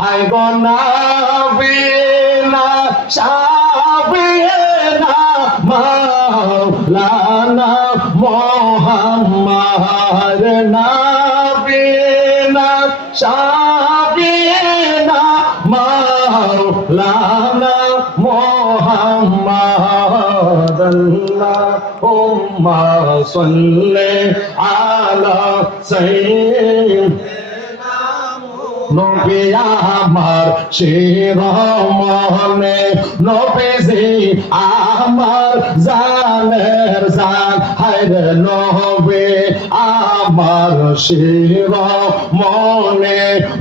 হায় গো নবীনা শাফিনা মাওলানা মুহাম্মদ নবীনা শাফিনা মাওলানা মুহাম্মদ আল্লাহুম্মা সাল্লি আলা সাইয়্যিদিনা নবী আমার শিরোমণি নবীজি আমার জানের জান হায়রে নবী আমার শিরোমণি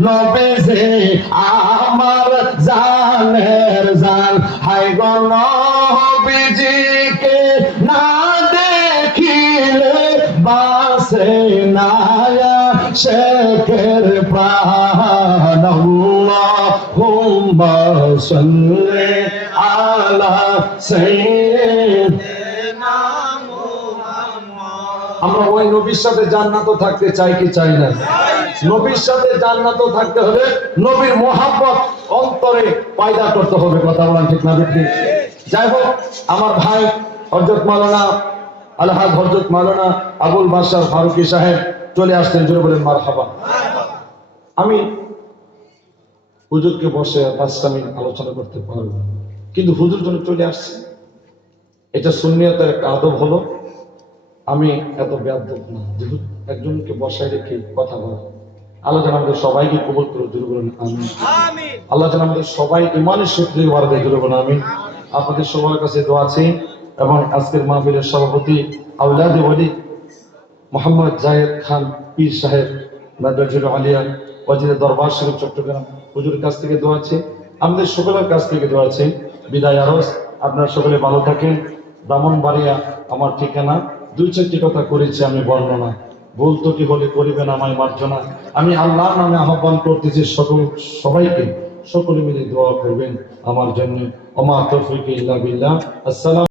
নবীজি আমার জানের জান হায় গো নবীজিকে না দেখিলে বাসে না শেখের প্রাণ আল্লাহুম্মা সাল্লি আলা সাইয়্যিদিনা মুহাম্মদ। আমরা ওই নবীর সাথে জান্নাতও থাকতে চাই কি চাই না? নবীর সাথে জান্নাতও থাকতে হলে নবীর মহব্বত অন্তরে পয়দা করতে হবে। কথা বলেন ঠিক না ঠিক? যাই হোক, আমার ভাই হযরত মাওলানা আলহাজ হযরত মাওলানা আবুল বাশার ফারুকী সাহেব চলে আসছেন, জোরে বলেন মারহাবা। আমি হুজুরকে বসে 5 মিনিট আলোচনা করতে পারব, কিন্তু হুজুর জন্য চলে আসছে, এটা সুন্নিয়তের একটা আদব হলো। আমি এত বেয়াদব না, যেহেতু একজনকে বসায় রেখে কথা বলা। আল্লাহ যেন আমাদের সবাইকে কবুল করে, জোরে বলেন আমিন। আল্লাহ যেন আমাদের সবাই ইমানের শক্তি বাড়ায়, জোরে বলেন আমিন। আপনাদের সবার কাছে দোয়া আছে। এবং আজকের মাহফিলের সভাপতি আওলাদে ওয়ালি মোহাম্মদ জায়েদ খান পীর সাহেব নাদরাজুল আলিয়া ওয়াজির দরবার শরীফ চট্টগ্রাম, হুজুরের কাছ থেকে দোয়া আছে, আমাদের সকলের কাছ থেকে দোয়া আছে। বিদায় আরজ, আপনারা সকলে ভালো থাকেন। ব্রাহ্মণবাড়িয়া আমার ঠিকানা। 2-4টি কথা করেছি আমি বর্ণনা, ভুল ত্রুটি হলে করিবেন আমায় মার্জনা। আমি আল্লাহর নামে আহ্বান করতেছি সবাইকে, সকলে মিলে দোয়া করবেন আমার জন্য। ওমা তৌফিক ইল্লা বিল্লাহ। আসসালাম।